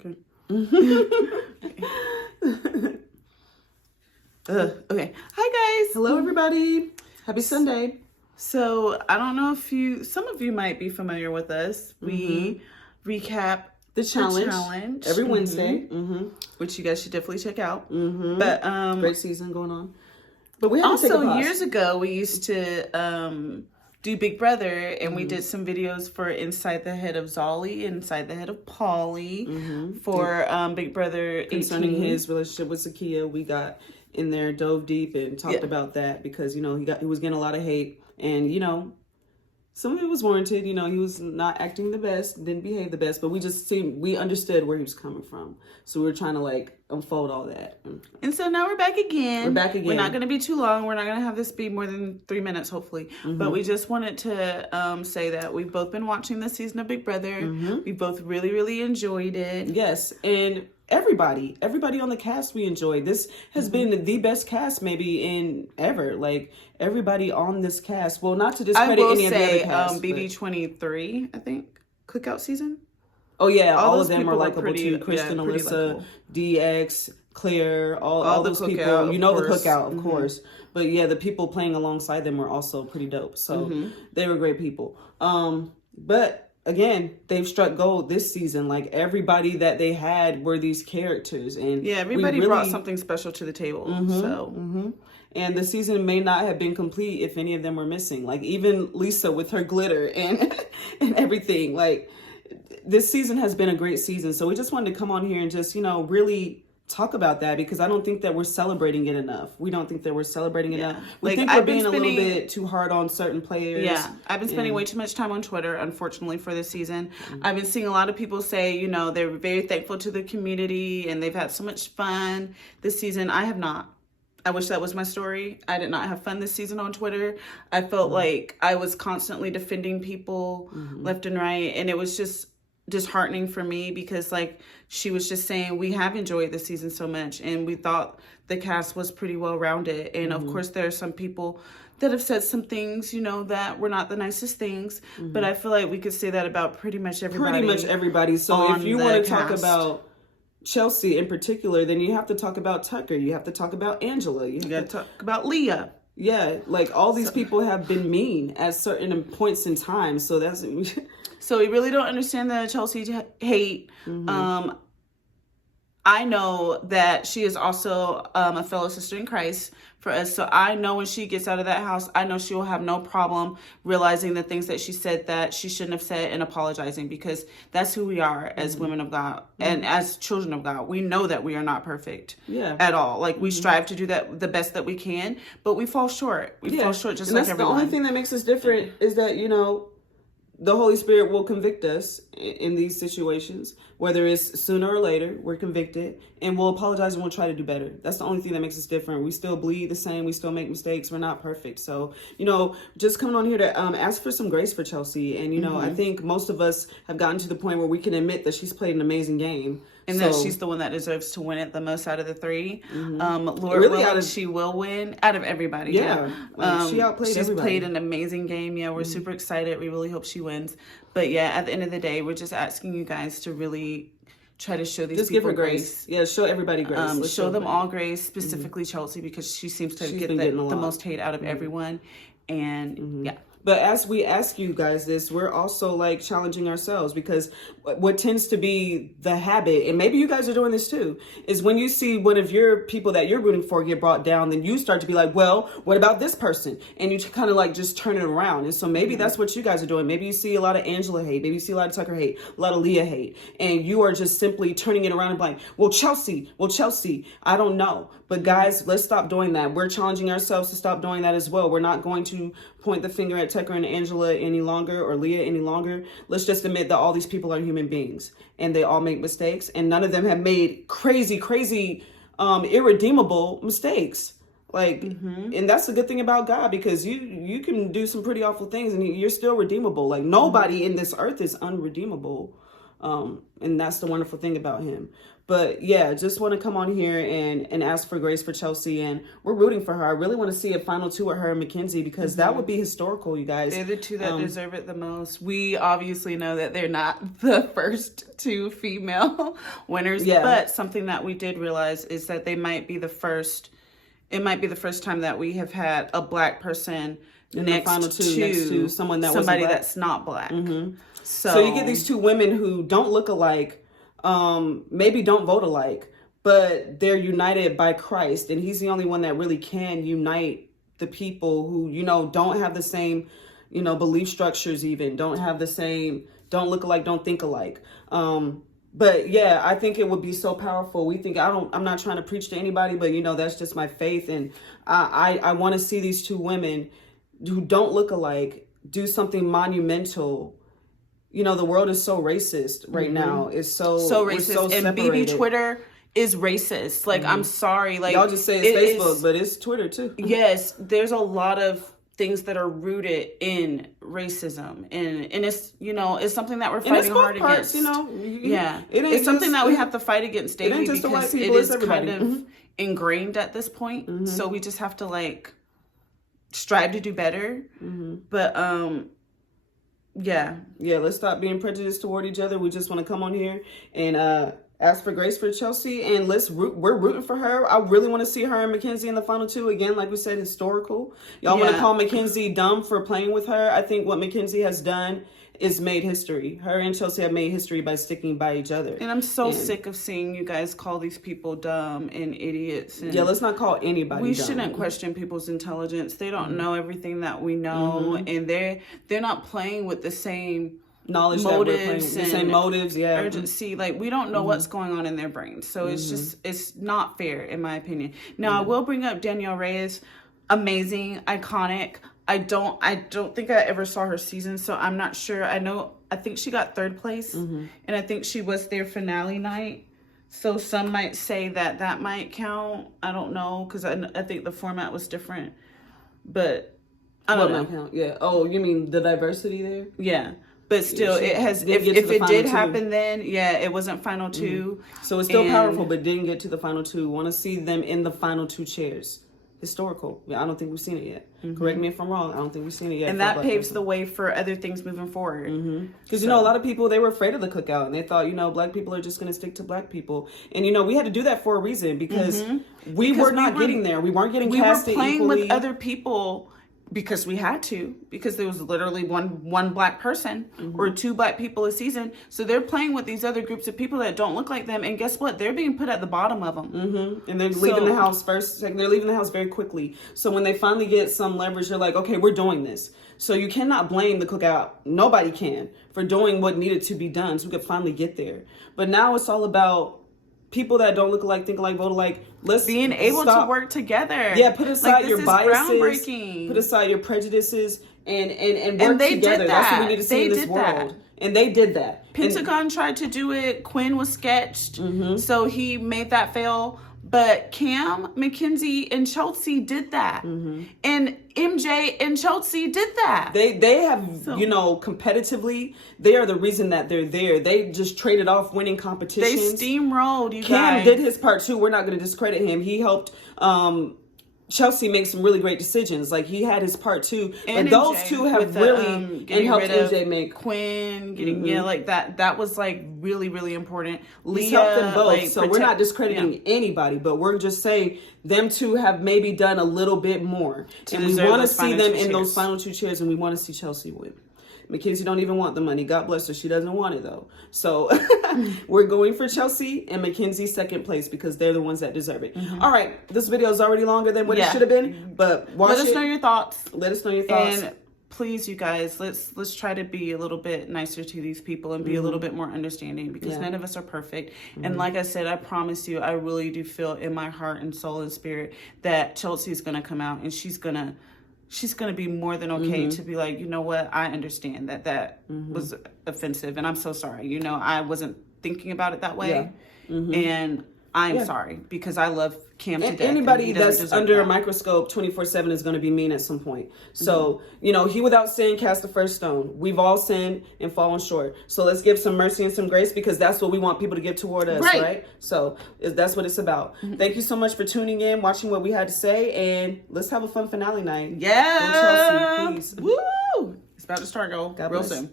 Okay. Okay. Hi, guys. Hello, everybody. Happy Sunday. So, I don't know if some of you might be familiar with us. We recap The challenge. Every Wednesday. which you guys should definitely check out. But Great season going on. But we have to take a also pause. years ago, we used to do Big Brother, and we did some videos for Inside the Head of Zolly, Inside the Head of Polly, for Big Brother 18. Concerning his relationship with Zakiya, we got in there, dove deep, and talked about that because, you know, he was getting a lot of hate, and, you know, some of it was warranted. You know, he was not acting the best, didn't behave the best, but we understood where he was coming from. So we were trying to, like, unfold all that. And so now we're back again. We're back again. We're not going to be too long. We're not going to have this be more than 3 minutes, hopefully. But we just wanted to say that we've both been watching this season of Big Brother. We both really, really enjoyed it. Yes, and everybody on the cast we enjoyed. This has been the best cast maybe in ever. Like, everybody on this cast. Well, not to discredit any of the other casts. BB23, I think, Cookout season. Oh yeah, all those of them people are were likable pretty- too. Kristen, yeah, pretty Alyssa, likable. DX, Claire, all the those Cookout, people. You know, of the course. Cookout, of course. But yeah, the people playing alongside them were also pretty dope. So they were great people. But again, they've struck gold this season. Like, everybody that they had were these characters, and Yeah, everybody brought something special to the table. And the season may not have been complete if any of them were missing. Like, even Lisa with her glitter and and everything. Like, this season has been a great season. So we just wanted to come on here and just, you know, really talk about that, because I don't think that we're celebrating it enough. We don't think that we're celebrating it enough. We Like, think I've we're been being a little spending- bit too hard on certain players. Yeah, I've been spending way too much time on Twitter, unfortunately, for this season. I've been seeing a lot of people say, you know, they're very thankful to the community and they've had so much fun this season. I have not. I wish that was my story. I did not have fun this season on Twitter. I felt like I was constantly defending people left and right, and it was just disheartening for me because, like, she was just saying, we have enjoyed the season so much and we thought the cast was pretty well rounded. And of course there are some people that have said some things, you know, that were not the nicest things, but I feel like we could say that about pretty much everybody. So if you the want to talk cast. about Chelsea in particular, then you have to talk about Tucker. You have to talk about Angela. You You gotta talk about Leah. Yeah, like, all these people have been mean at certain points in time. So that's So we really don't understand the Chelsea hate. I know that she is also a fellow sister in Christ for us. So I know when she gets out of that house, I know she will have no problem realizing the things that she said that she shouldn't have said and apologizing, because that's who we are as women of God and as children of God. We know that we are not perfect at all. Like, we strive to do that the best that we can, but we fall short. We fall short just and like that's everyone. the only thing that makes us different is that, you know, the Holy Spirit will convict us in these situations, whether it's sooner or later. We're convicted, and we'll apologize and we'll try to do better. That's the only thing that makes us different. We still bleed the same. We still make mistakes. We're not perfect. So, you know, just coming on here to ask for some grace for Chelsea. And, you know, I think most of us have gotten to the point where we can admit that she's played an amazing game. And that she's the one that deserves to win it the most out of the three. Lord Really willing, she will win out of everybody. Like, she outplayed she's everybody. played an amazing game. Yeah, we're super excited. We really hope she wins. But yeah, at the end of the day, we're just asking you guys to really try to show these Just people give her grace. Yeah, show everybody grace. Let's show them everybody. all grace, specifically Chelsea, because she seems to She's get been getting a the lot. most hate out of everyone. And yeah. But as we ask you guys this, we're also, like, challenging ourselves, because what tends to be the habit, and maybe you guys are doing this too, is when you see one of your people that you're rooting for get brought down, then you start to be like, well, what about this person? And you kind of, like, just turn it around. And so maybe that's what you guys are doing. Maybe you see a lot of Angela hate. Maybe you see a lot of Tucker hate, a lot of Leah hate. And you are just simply turning it around and like, well, Chelsea, I don't know. But guys, let's stop doing that. We're challenging ourselves to stop doing that as well. We're not going to point the finger at Tucker and Angela any longer, or Leah any longer. Let's just admit that all these people are human beings and they all make mistakes, and none of them have made crazy, irredeemable mistakes. Like, and that's the good thing about God, because you can do some pretty awful things and you're still redeemable. Like, nobody in this earth is unredeemable. And that's the wonderful thing about him. But yeah, just want to come on here and ask for grace for Chelsea, and we're rooting for her. I really want to see a final two with her and Mackenzie, because that would be historical, you guys. They're the two that deserve it the most. We obviously know that they're not the first two female winners, but something that we did realize is that they might be the first. It might be the first time that we have had a black person next to someone that somebody that's not black. So you get these two women who don't look alike, maybe don't vote alike, but they're united by Christ, and he's the only one that really can unite the people who, you know, don't have the same, you know, belief structures, even don't have the same, don't look alike, don't think alike. But yeah, I think it would be so powerful. I'm not trying to preach to anybody, but you know, that's just my faith. And I want to see these two women who don't look alike do something monumental. You know, the world is so racist right now. It's so racist. So and separated. BB Twitter is racist. Like, I'm sorry. Like, y'all just say it's Facebook, but it's Twitter too. Yes, there's a lot of things that are rooted in racism, and it's, you know, it's something that we're fighting hard against. You know, it's something that we have to fight against daily, because it is kind of ingrained at this point. So we just have to like strive to do better. But let's stop being prejudiced toward each other. We just want to come on here and ask for grace for Chelsea, and we're rooting for her. I really want to see her and Mackenzie in the final two again. Like we said, historical. Y'all want to call Mackenzie dumb for playing with her? I think what Mackenzie has done is made history. Her and Chelsea have made history by sticking by each other. And I'm so sick of seeing you guys call these people dumb and idiots. And let's not call anybody we dumb. Shouldn't question people's intelligence. They don't know everything that we know, and they're not playing with the same knowledge, motives, the same motives, urgency. Like, we don't know what's going on in their brains. So it's not fair, in my opinion. Now, I will bring up Danielle Reyes. Amazing, iconic. I don't think I ever saw her season, so I'm not sure. I think she got third place, and I think she was their finale night. So some might say that might count. I don't know, because I think the format was different. But I don't know. Count? Yeah. Oh, you mean the diversity there? Yeah. But still, it has. If it did happen, then it wasn't final two. So it's still powerful, but didn't get to the final two. Want to see them in the final two chairs. Historical. Yeah, I don't think we've seen it yet. Correct me if I'm wrong. I don't think we've seen it yet. And that paves the way for other things moving forward. Because, you know, a lot of people, they were afraid of the cookout, and they thought, you know, black people are just going to stick to black people. And, you know, we had to do that for a reason, because we were not getting there. We weren't getting casted equally. We were playing with other people because we had to, because there was literally one black person or two black people a season. So they're playing with these other groups of people that don't look like them, and guess what? They're being put at the bottom of them. And they're leaving the house first. They're leaving the house very quickly. So when they finally get some leverage, they're like, okay, we're doing this. So you cannot blame the cookout. Nobody can, for doing what needed to be done so we could finally get there. But now it's all about people that don't look alike, think alike, vote alike. Let's being able to work together. Yeah, put aside your biases, groundbreaking. Put aside your prejudices, and work together. That's what we need to see in this world. And they did that. Pentagon tried to do it. Quinn was sketched, so he made that fail. But Cam, Mackenzie, and Chelsea did that. And MJ and Chelsea did that. They have, you know, competitively, they are the reason that they're there. They just traded off winning competitions. They steamrolled, you Cam did his part too. We're not going to discredit him. He helped Chelsea make some really great decisions. Like, he had his part too. And those two have really helped MJ make Quinn, like that was like really, really important. Leah helped them both. So we're not discrediting anybody, but we're just saying them two have maybe done a little bit more. And we want to see them in those final two chairs, and we want to see Chelsea win. Mackenzie don't even want the money. God bless her. She doesn't want it, though. So we're going for Chelsea and Mackenzie second place, because they're the ones that deserve it. All right. This video is already longer than what it should have been, but watch it. Let us know your thoughts. Let us know your thoughts. And please, you guys, let's try to be a little bit nicer to these people and be a little bit more understanding, because none of us are perfect. And like I said, I promise you, I really do feel in my heart and soul and spirit that Chelsea's going to come out, and she's going to be more than okay to be like, you know what, I understand that was offensive, and I'm so sorry. You know, I wasn't thinking about it that way. And I'm Yeah. sorry, because I love Cam to death. and Anybody he doesn't that's deserve under a that. microscope 24/7 is going to be mean at some point. So, you know, he without sin cast the first stone. We've all sinned and fallen short. So let's give some mercy and some grace, because that's what we want people to give toward us, Right. right? So that's what it's about. Thank you so much for tuning in, watching what we had to say, and let's have a fun finale night. Yeah. Go Chelsea, please. Woo! It's about to start, go God real bless. soon.